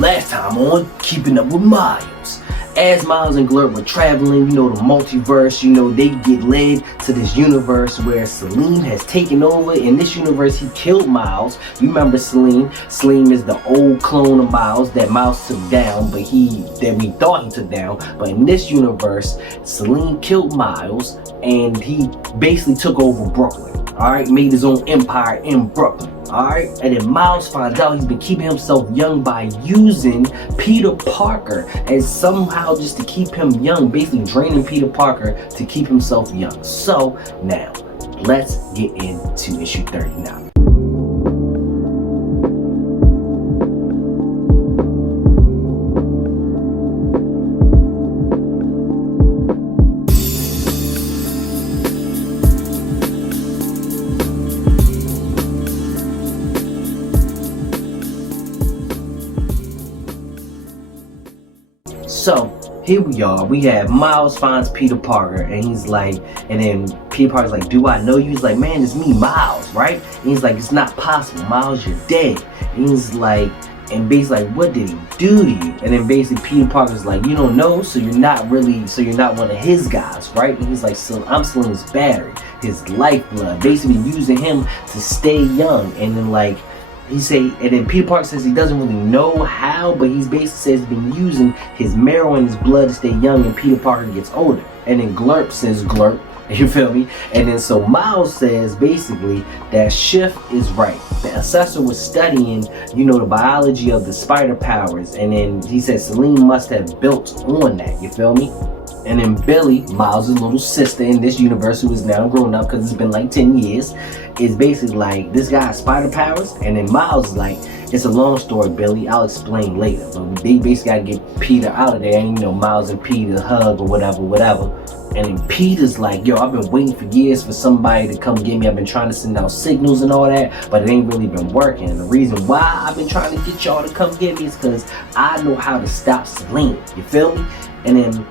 Last time on Keeping Up with Miles. As Miles and Glurp were traveling, the multiverse, they get led to this universe where Salim has taken over. In this universe, he killed Miles. You remember Salim? Salim is the old clone of Miles that Miles took down, that we thought he took down. But in this universe, Salim killed Miles, and he basically took over Brooklyn. Alright, made his own empire in Brooklyn. Alright, and then Miles finds out he's been keeping himself young by using Peter Parker as somehow just to keep him young, basically draining Peter Parker to keep himself young. So now, let's get into issue 39. So here we are. We have Miles finds Peter Parker, and he's like, and then Peter Parker's like, "Do I know you?" He's like, "Man, it's me, Miles, right?" And he's like, "It's not possible, Miles, you're dead." And he's like, and basically like, "What did he do to you?" And then basically Peter Parker's like, "You don't know, so you're not one of his guys, right?" And he's like, "So I'm Salim's battery, his lifeblood, basically using him to stay young." And then and then Peter Parker says he doesn't really know how, but he's basically says he's been using his marrow and his blood to stay young, and Peter Parker gets older. And then Glurp says Glurp, you feel me? And then so Miles says basically that Schiff is right. The assessor was studying, the biology of the spider powers, and then he said Salim must have built on that, you feel me? And then Billy, Miles' little sister in this universe, who is now grown up because it's been like 10 years, is basically like, "This guy has spider powers." And then Miles is like, "It's a long story, Billy. I'll explain later." But they basically gotta get Peter out of there, and Miles and Peter hug or whatever. And then Peter's like, "Yo, I've been waiting for years for somebody to come get me. I've been trying to send out signals and all that, but it ain't really been working. And the reason why I've been trying to get y'all to come get me is because I know how to stop Salim." You feel me? And then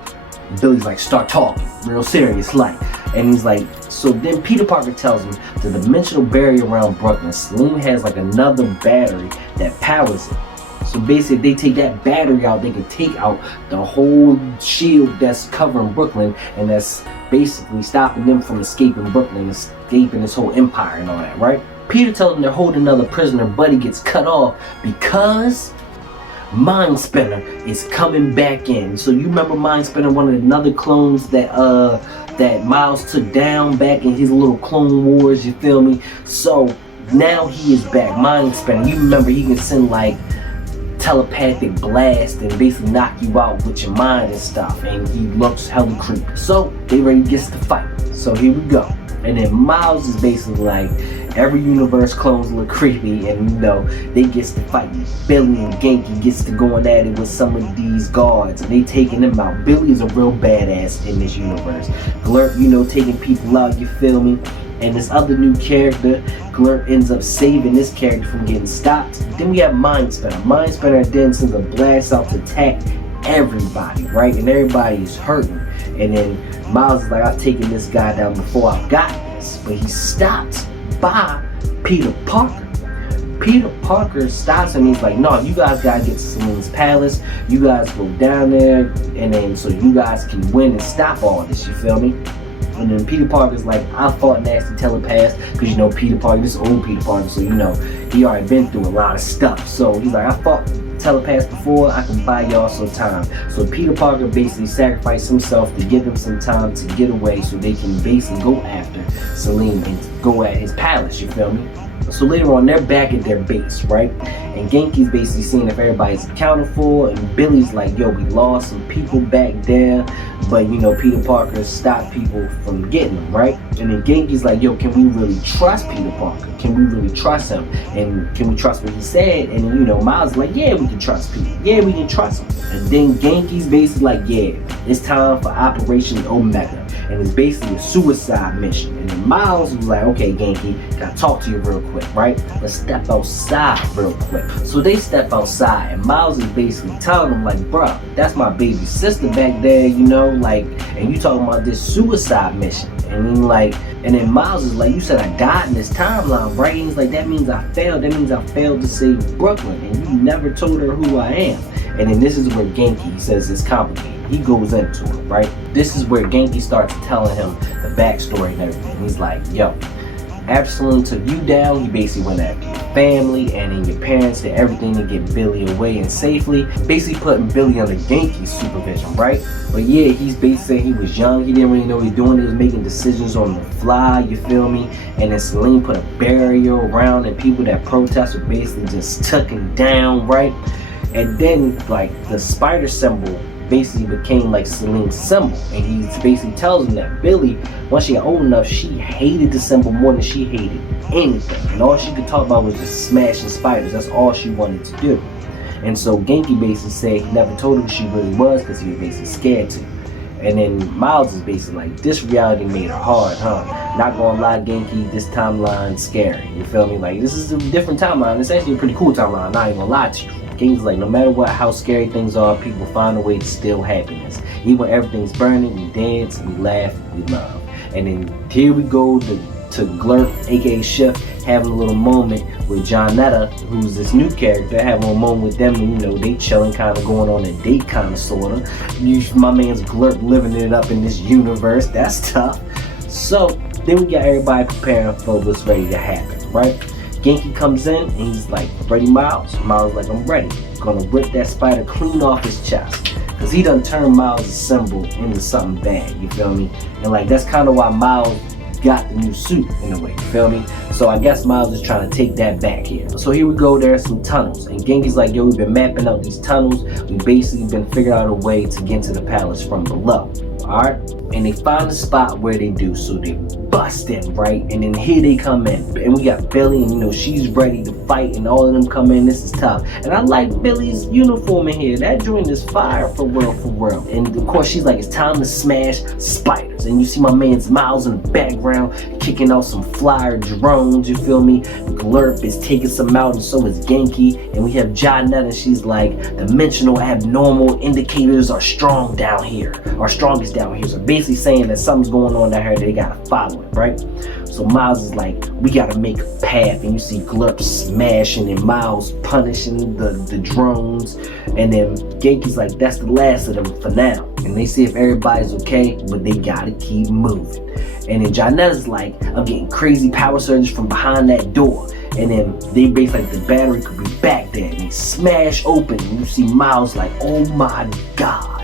Billy's like, "Start talking, real serious like." And he's like, so then Peter Parker tells him the dimensional barrier around Brooklyn, Salim has like another battery that powers it. So basically, if they take that battery out, they can take out the whole shield that's covering Brooklyn, and that's basically stopping them from escaping Brooklyn, escaping this whole empire and all that, right? Peter tells them they're holding another prisoner, but he gets cut off because Mind Spinner is coming back in. So you remember Mind Spinner, one of the other clones that Miles took down back in his little Clone Wars, you feel me? So now he is back, Mind Spinner. You remember he can send like telepathic blast and basically knock you out with your mind and stuff, and he looks hella creepy. So they ready to get to fight. So here we go. And then Miles is basically like, every universe clones look creepy, and they gets to fight. Billy and Genki gets to going at it with some of these guards, and they taking them out. Billy is a real badass in this universe. Glurp, taking people out, you feel me? And this other new character, Glurp, ends up saving this character from getting stopped. Then we have Mind Spinner. Mind Spinner then sends a blast out to attack everybody, right? And everybody is hurting. And then Miles is like, "I've taken this guy down before, I've got this." But he's stopped by Peter Parker. Peter Parker stops him. He's like, "No, you guys gotta get to Salim's palace. You guys go down there, and then so you guys can win and stop all this." You feel me? And then Peter Parker's like, "I fought nasty telepaths," because Peter Parker, this old Peter Parker, so he already been through a lot of stuff. So he's like, "I fought telepaths before, I can buy y'all some time." So Peter Parker basically sacrificed himself to give them some time to get away, so they can basically go after Salim and go at his palace, you feel me? So later on, they're back at their base, right? And Genki's basically seeing if everybody's accounted for, and Billy's like, "Yo, we lost some people back there, but Peter Parker stopped people from getting them, right?" And then Genki's like, "Yo, can we really trust Peter Parker? Can we really trust him? And can we trust what he said?" And then Miles is like, "Yeah, we can trust Peter. Yeah, we can trust him." And then Genki's basically like, "Yeah, it's time for Operation Omega." And it's basically a suicide mission. And then Miles was like, "Okay, Genki, gotta talk to you real quick, right? Let's step outside real quick." So they step outside, and Miles is basically telling them like, "Bruh, that's my baby sister back there, and you talking about this suicide mission." And then Miles is like, you said I died in this timeline, right? And he's like, that means I failed. That means I failed to save Brooklyn, and you never told her who I am. And then this is where Genki says it's complicated. He goes into it, right? This is where Genki starts telling him the backstory and everything. He's like, yo, Absalom took you down. He basically went after your family, and then your parents did everything to get Billy away and safely. Basically putting Billy under Genki's supervision, right? But yeah, he's basically saying he was young. He didn't really know what he was doing. He was making decisions on the fly, you feel me? And then Salim put a barrier around, and people that protest were basically just took him down, right? And then like the spider symbol basically became like Salim's symbol, and he basically tells him that Billy, once she got old enough, she hated the symbol more than she hated anything, and all she could talk about was just smashing spiders. That's all she wanted to do. And so Genki basically said he never told her who she really was because he was basically scared to. And then Miles is basically like, this reality made her hard, huh? Not gonna lie, Genki, this timeline's scary, you feel me? Like, this is a different timeline. It's actually a pretty cool timeline, not even gonna lie to you. Genki's like, no matter what, how scary things are, people find a way to steal happiness. Even when everything's burning, we dance, we laugh, we love. And then here we go to Glurp, aka Chef, having a little moment with Johnetta, who's this new character, having a moment with them, and you know, they chilling, kind of going on a date, kind of, sort of. My man's Glurp living it up in this universe. That's tough. So then we got everybody preparing for what's ready to happen, right? Genki comes in and he's like, ready, Miles? Miles like, I'm ready. Gonna rip that spider clean off his chest. Cause he done turned Miles' symbol into something bad, you feel me? And like, that's kind of why Miles got the new suit in a way, you feel me? So I guess Miles is trying to take that back here. So here we go, there are some tunnels. And Genki's like, yo, we've been mapping out these tunnels. We've basically been figuring out a way to get to the palace from below. Alright? And they find a spot where they do, so they bust in, right? And then here they come in. And we got Billy, and you know, she's ready to fight, and all of them come in. This is tough. And I like Billy's uniform in here. That joint is fire for real, for real. And of course, she's like, it's time to smash spiders. And you see my man's Miles in the background kicking out some flyer drones, you feel me? Glurp is taking some out, and so is Genki. And we have Johnetta, and she's like, dimensional abnormal indicators are strong down here, are strongest down here. So basically saying that something's going on down here, they gotta follow it, right? So Miles is like, we gotta make a path, and you see Glurp smashing and Miles punishing the drones, and then Genki's like, that's the last of them for now. And they see if everybody's okay, but they gotta keep moving. And then Jonetta's like, I'm getting crazy power surges from behind that door. And then they basically like, the battery could be back there, and they smash open, and you see Miles like, oh my god.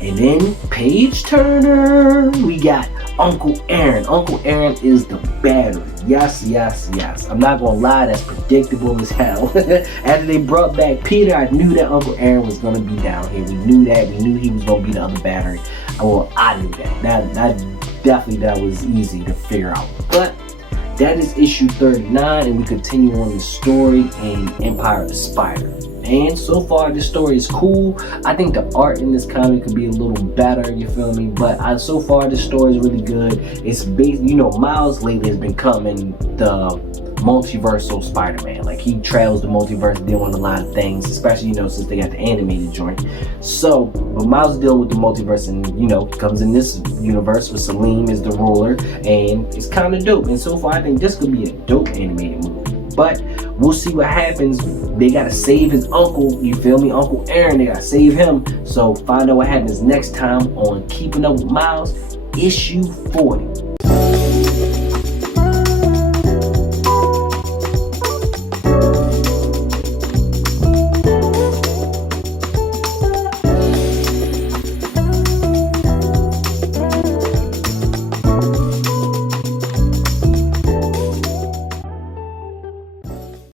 And then page turner, we got Uncle Aaron. Uncle Aaron is the battery. Yes, yes, yes. I'm not gonna lie, that's predictable as hell. After they brought back Peter, I knew that Uncle Aaron was gonna be down here. We knew that. We knew he was gonna be the other battery. Well, I knew that. That was easy to figure out. But that is issue 39, and we continue on the story in Empire of the Spider. And so far, this story is cool. I think the art in this comic could be a little better, you feel me? But so far, this story is really good. It's based, you know, Miles lately has been coming the multiversal Spider-Man. Like, he travels the multiverse, dealing with a lot of things, especially, you know, since they got the animated joint. So, but Miles is dealing with the multiverse, and, you know, comes in this universe where Salim is the ruler, and it's kind of dope. And so far, I think this could be a dope animated movie. But we'll see what happens. They gotta save his uncle, you feel me? Uncle Aaron, they gotta save him. So find out what happens next time on Keeping Up with Miles, issue 40.